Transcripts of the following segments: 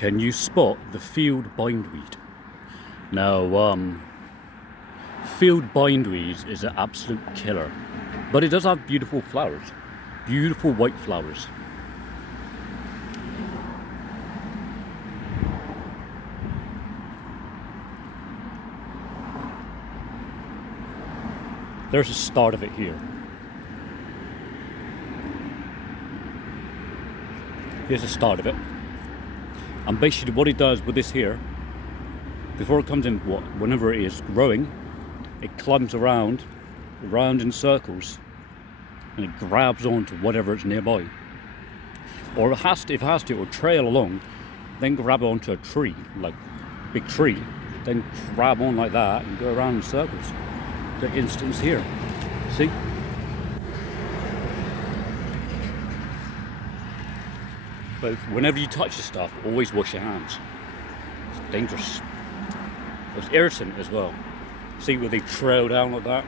Can you spot the field bindweed? Now, field bindweed is an absolute killer, but it does have beautiful flowers, beautiful white flowers. There's the start of it here. Here's the start of it. And basically what it does with this here, before it comes in, whenever it is growing, it climbs around in circles, and it grabs onto whatever is nearby. Or if it has to, it will trail along, then grab onto a tree, like a big tree, then grab on like that and go around in circles. The instance here, see? But whenever you touch the stuff, always wash your hands. It's dangerous. It's irritant as well. See where they trail down like that?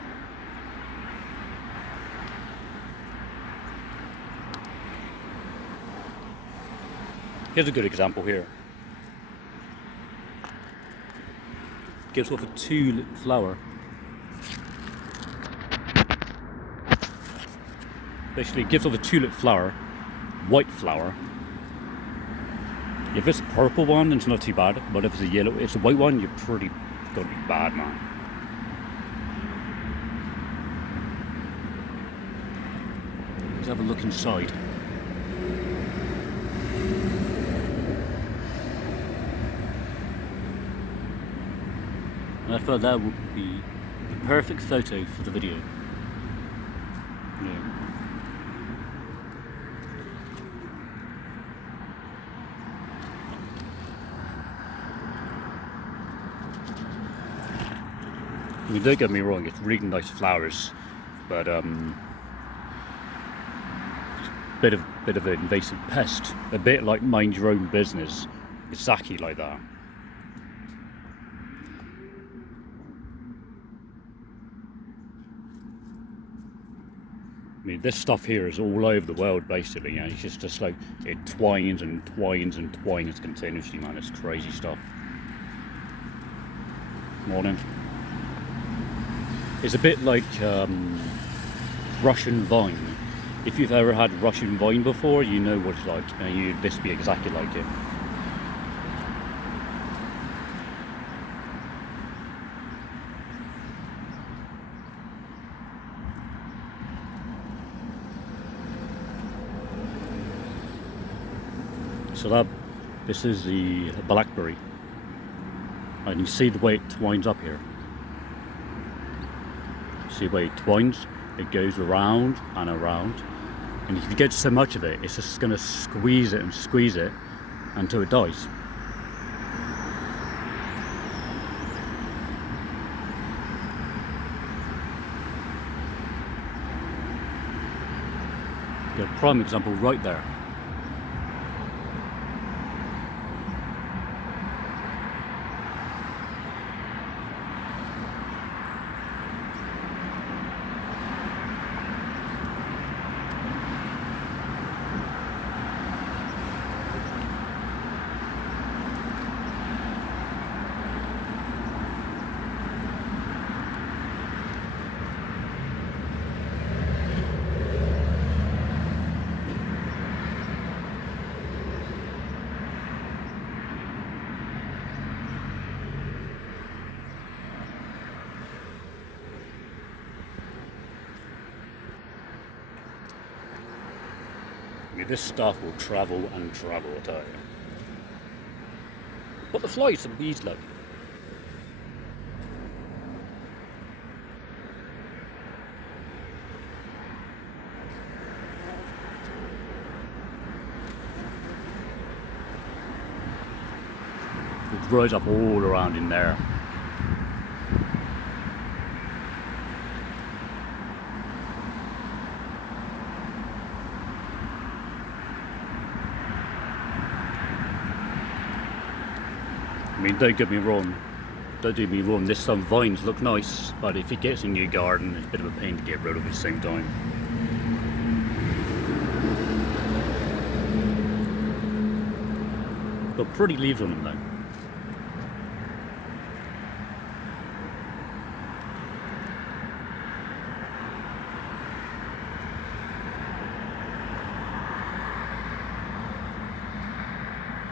Here's a good example here. Gives off a tulip flower. Basically, it gives off a tulip flower, white flower. If it's a purple one, it's not too bad, but if it's a white one, you're pretty gonna be bad, man. Let's have a look inside. And I thought that would be the perfect photo for the video. Yeah. I mean, don't get me wrong, it's really nice flowers, but bit of an invasive pest, a bit like mind your own business, exactly like that. I mean, this stuff here is all over the world, basically. You know, it's just like it twines and twines and twines continuously, man. It's crazy stuff. Morning. It's a bit like Russian vine. If you've ever had Russian vine before, you know what it's like, and this would be exactly like it. So this is the blackberry, and you see the way it twines up here. See the way it twines? It goes around and around, and if you get so much of it, it's just going to squeeze it and squeeze it until it dies. You have a prime example right there. I mean, this stuff will travel and travel, I tell you. But the flies and bees, look. It grows up all around in there. I mean, don't get me wrong, this some vines look nice, but if it gets in your garden, it's a bit of a pain to get rid of at the same time. Got pretty leaves on them though.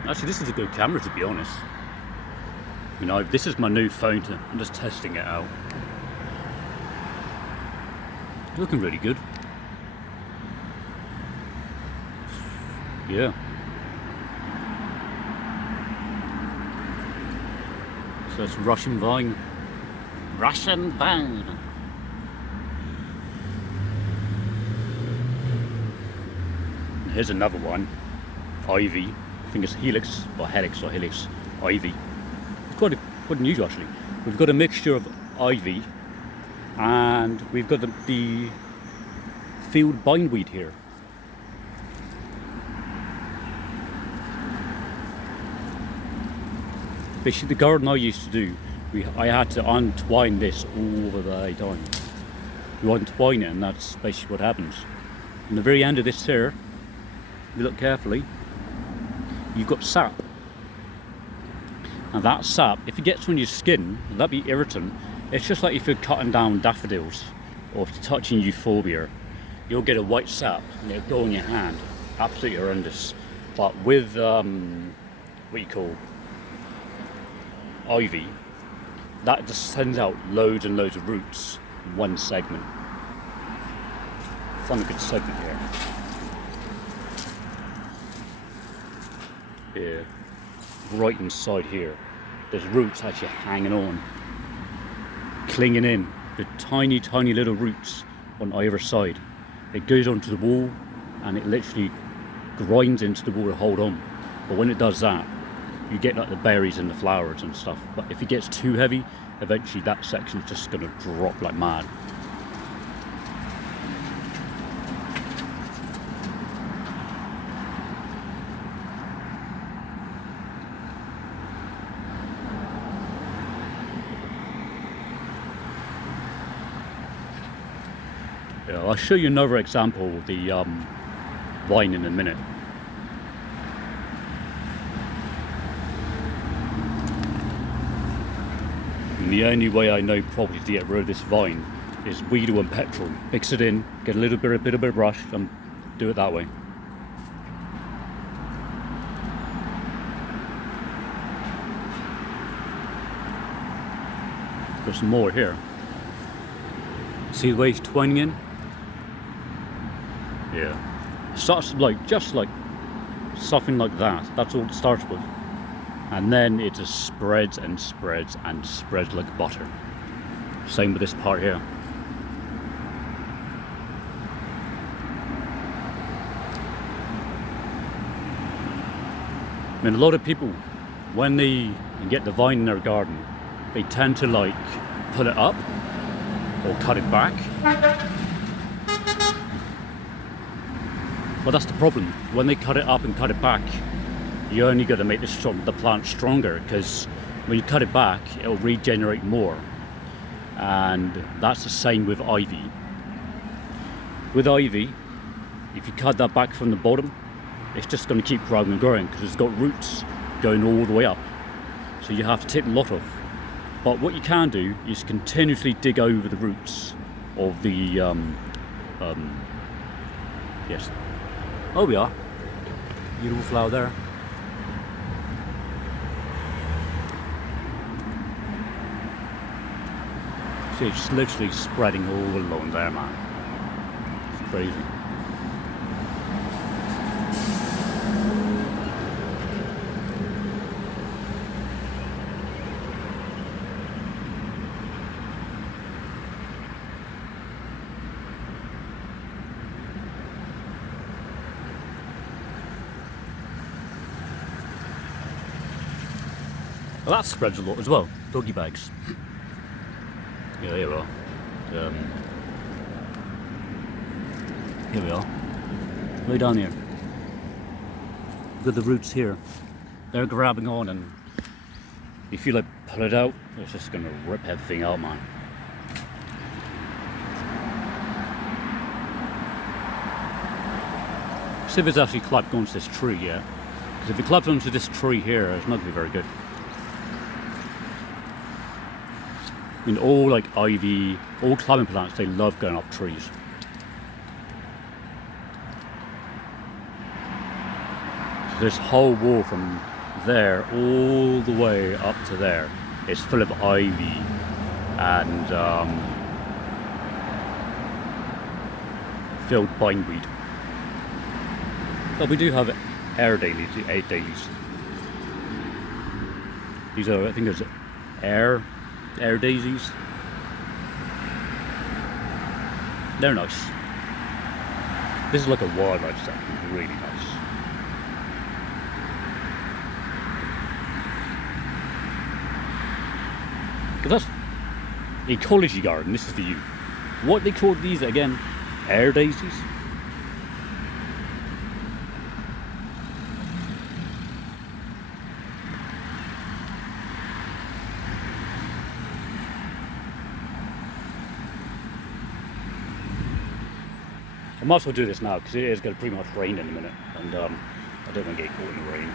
Actually, this is a good camera, to be honest. You know, this is my new phone. I'm just testing it out. It's looking really good. Yeah. So it's Russian vine. Russian vine. Here's another one. Ivy. I think it's helix or helix ivy. It's quite unusual actually. We've got a mixture of ivy and we've got the field bindweed here. Basically, the garden I used to do, I had to untwine this all the time. You untwine it and that's basically what happens. And the very end of this here, if you look carefully, you've got sap. And that sap, if it gets on your skin, that'd be irritant. It's just like if you're cutting down daffodils or if you're touching euphorbia, you'll get a white sap and it'll go on your hand. Absolutely horrendous. But with what you call ivy, that just sends out loads and loads of roots in one segment. Find a good segment here. Yeah, right inside here, there's roots actually hanging on, clinging in, the tiny little roots on either side. It goes onto the wall and it literally grinds into the wall to hold on. But when it does that, you get like the berries and the flowers and stuff. But if it gets too heavy, eventually that section's just going to drop like mad. Yeah, I'll show you another example of the vine in a minute. And the only way I know probably to get rid of this vine is Weedle and petrol. Mix it in, get a little bit of brush, and do it that way. Got some more here. See the way it's twining in? Yeah. It starts like, just like something like that. That's all it starts with. And then it just spreads and spreads and spreads like butter. Same with this part here. I mean, a lot of people, when they get the vine in their garden, they tend to like pull it up or cut it back. Well, that's the problem. When they cut it up and cut it back, you only got to make the plant stronger, because when you cut it back, it'll regenerate more. And that's the same with ivy. With ivy, if you cut that back from the bottom, it's just going to keep growing and growing because it's got roots going all the way up. So you have to take a lot off. But what you can do is continuously dig over the roots of the yes. Oh, we are. Beautiful flower there. See, it's literally spreading all along there, man. It's crazy. Well, that spreads a lot as well. Doggy bags. Yeah, there we are. Here we are. Way down here. Look at the roots here. They're grabbing on, and if you like pull it out, it's just gonna rip everything out, man. See if it's actually clapped onto this tree yet. Because if it clubs onto this tree here, it's not going to be very good. I mean, all like ivy, all climbing plants, they love going up trees. So this whole wall from there all the way up to there is full of ivy and filled bindweed. But we do have air daisies, 8 daisies. These are, I think there's air daisies. They're nice. This is like a wildlife section, really nice. But that's ecology garden, this is for you. What they call these again? Air daisies? I might as well do this now because it is going to pretty much rain in a minute, and I don't want to get caught in the rain.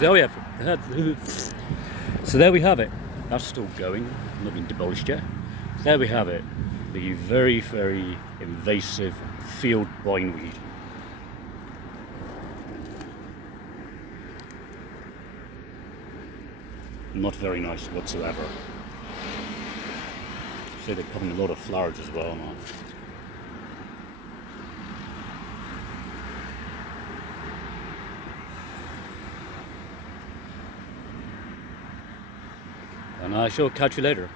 So there we have it. That's still going, not been demolished yet. So there we have it, the very, very invasive field bindweed. Not very nice whatsoever. So they come in a lot of flowers as well now. And I shall catch you later.